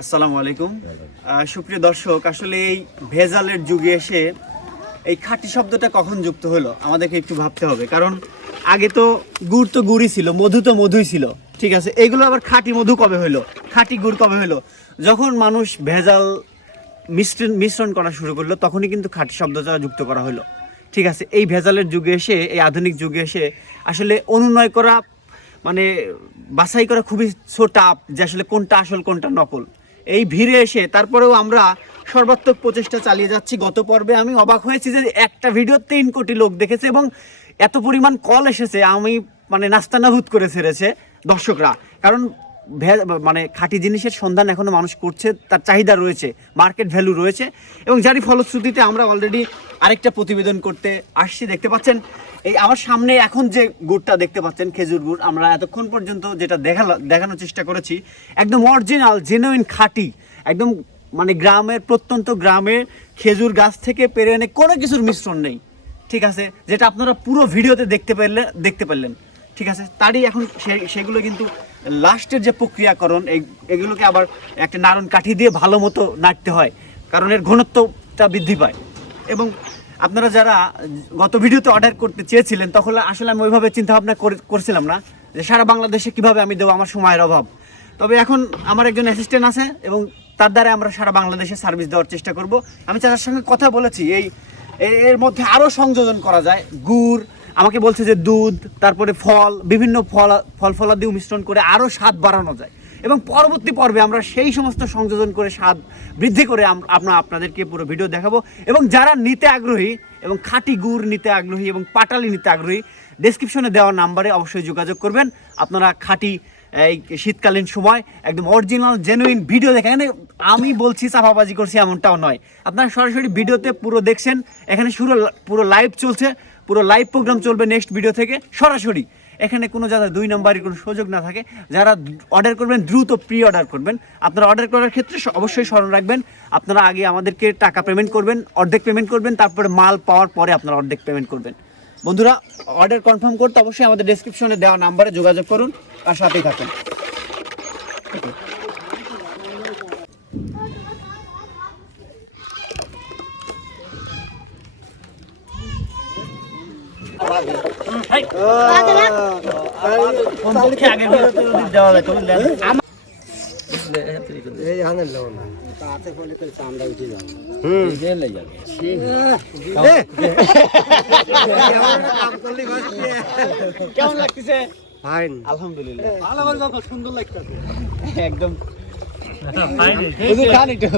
আসসালামু আলাইকুম। সুপ্রিয় দর্শক, আসলে এই ভেজালের যুগে এসে এই খাঁটি শব্দটা কখন যুক্ত হলো, আমাদেরকে একটু ভাবতে হবে। কারণ আগে তো গুড় তো গুড়ই ছিল, মধু তো মধুই ছিল। ঠিক আছে, এগুলো আবার খাঁটি মধু কবে হলো? খাঁটি গুড় কবে হলো? যখন মানুষ ভেজাল মিশ্রণ মিশ্রণ করা শুরু করল, তখনই কিন্তু খাঁটি শব্দটা যুক্ত করা হলো। ঠিক আছে, এই ভেজালের যুগে এসে, এই আধুনিক যুগে এসে আসলে অনুনয় করা মানে বাছাই করা খুবই টাপ যে আসলে কোনটা আসল, কোনটা নকল। এই ভিড়ে এসে তারপরেও আমরা সর্বাত্মক প্রচেষ্টা চালিয়ে যাচ্ছি। গত পর্বে আমি অবাক হয়েছি যে একটা ভিডিও তিন কোটি লোক দেখেছে এবং এত পরিমাণ কল এসেছে। আমি মানে নাস্তানাভূত করে ছেড়েছে দর্শকরা। কারণ মানে খাঁটি জিনিসের সন্ধান এখনও মানুষ করছে, তার চাহিদা রয়েছে মার্কেট ভ্যালু রয়েছে, এবং যারই ফলশ্রুতিতে আমরা অলরেডি আরেকটা প্রতিবেদন করতে আসছি, দেখতে পাচ্ছেন? এই আমার সামনে এখন যে গুড়টা দেখতে পাচ্ছেন, খেজুর গুড়, আমরা এতক্ষণ পর্যন্ত যেটা দেখালা দেখানোর চেষ্টা করেছি, একদম অরিজিনাল জেনুইন খাঁটি, একদম মানে গ্রামের, প্রত্যন্ত গ্রামের খেজুর গাছ থেকে পেরে এনে কোনো কিছুর মিশ্রণ নেই, ঠিক আছে? যেটা আপনারা পুরো ভিডিওতে দেখতে পেলেন দেখতে পেলেন। ঠিক আছে? তারই এখন সেগুলো কিন্তু লাস্টের যে প্রক্রিয়াকরণ এগুলোকে আবার একটা নারণ কাঠি দিয়ে ভালো মতো নাড়তে হয়, কারণ এর ঘনত্বটা বৃদ্ধি পায়। এবং আপনারা যারা গত ভিডিওতে অর্ডার করতে চেয়েছিলেন, তখন আসলে আমি ওইভাবে চিন্তা ভাবনা করছিলাম না যে সারা বাংলাদেশে কীভাবে আমি দেবো আমার সময়ের অভাব। তবে এখন আমার একজন অ্যাসিস্ট্যান্ট আছে এবং তার দ্বারা আমরা সারা বাংলাদেশে সার্ভিস দেওয়ার চেষ্টা করব। আমি চাচার সঙ্গে কথা বলেছি, এই এর মধ্যে আরও সংযোজন করা যায়, গুড় আমাকে বলছে যে দুধ, তারপরে ফল, বিভিন্ন ফল ফল ফলাদিও মিশ্রণ করে আরও স্বাদ বাড়ানো যায়। এবং পরবর্তী পর্বে আমরা সেই সমস্ত সংযোজন করে স্বাদ বৃদ্ধি করে আম- আমরা আপনাদেরকে পুরো ভিডিও দেখাবো। এবং যারা নিতে আগ্রহী এবং খাঁটি গুড় নিতে আগ্রহী এবং পাটালি নিতে আগ্রহী ডেসক্রিপশনে দেওয়া নাম্বারে অবশ্যই যোগাযোগ করবেন। আপনারা খাঁটি, এই শীতকালীন সময় একদম অরিজিনাল জেনুইন ভিডিও দেখেন এখানে আমি বলছি, চাপাবাজি করছি এমনটাও নয়। আপনারা সরাসরি ভিডিওতে পুরো দেখছেন। এখানে শুরু, পুরো লাইভ চলছে। পুরো লাইভ প্রোগ্রাম চলবে নেক্সট ভিডিও থেকে সরাসরি। এখানে কোনো যারা দুই নম্বরের কোনো সুযোগ না থাকে। যারা অর্ডার করবেন, দ্রুত প্রি অর্ডার করবেন। আপনারা অর্ডার করার ক্ষেত্রে অবশ্যই স্মরণ রাখবেন, আপনারা আগে আমাদেরকে টাকা পেমেন্ট করবেন, অর্ধেক পেমেন্ট করবেন, তারপরে মাল পাওয়ার পরে আপনারা অর্ধেক পেমেন্ট করবেন। বন্ধুরা অর্ডার কনফার্ম করতে অবশ্যই আমাদের ডেসক্রিপশনে দেওয়া নাম্বারে যোগাযোগ করুন আর সাথেই থাকুন আগের ভিডিওতে যদি দেওয়া যায় তবে দেন। এই হানের লোন তাতে বলে তো চামড়া উঠে যাবে কেমন লাগতেছে ফাইন আলহামদুলিল্লাহ ভালো সুন্দর লাগতেছে একদম হুজুর খান একটু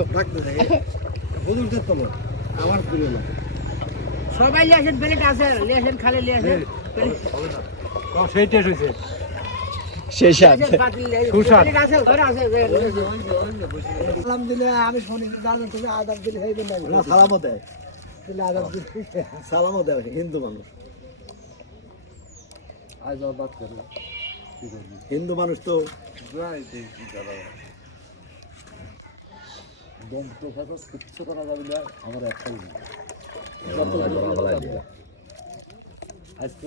আমার প্রিয় না সবাই প্লেট আছে খালি সেই টেস্ট হয়েছে। সেই সাথে সুস্বাদ। প্লেট আছে ঘরে আছে সালাম দিলে আমি শুনি জানেন তুমি আদাব দিলে হইবে না। না সালামও দেয়। দিলে আদাব দিলে সালামও দেয় হিন্দু মানুষ। আজ বাদ করল হিন্দু মানুষ তো দন্ত কিচ্ছু করা যাবে না আমার একটাই আজকে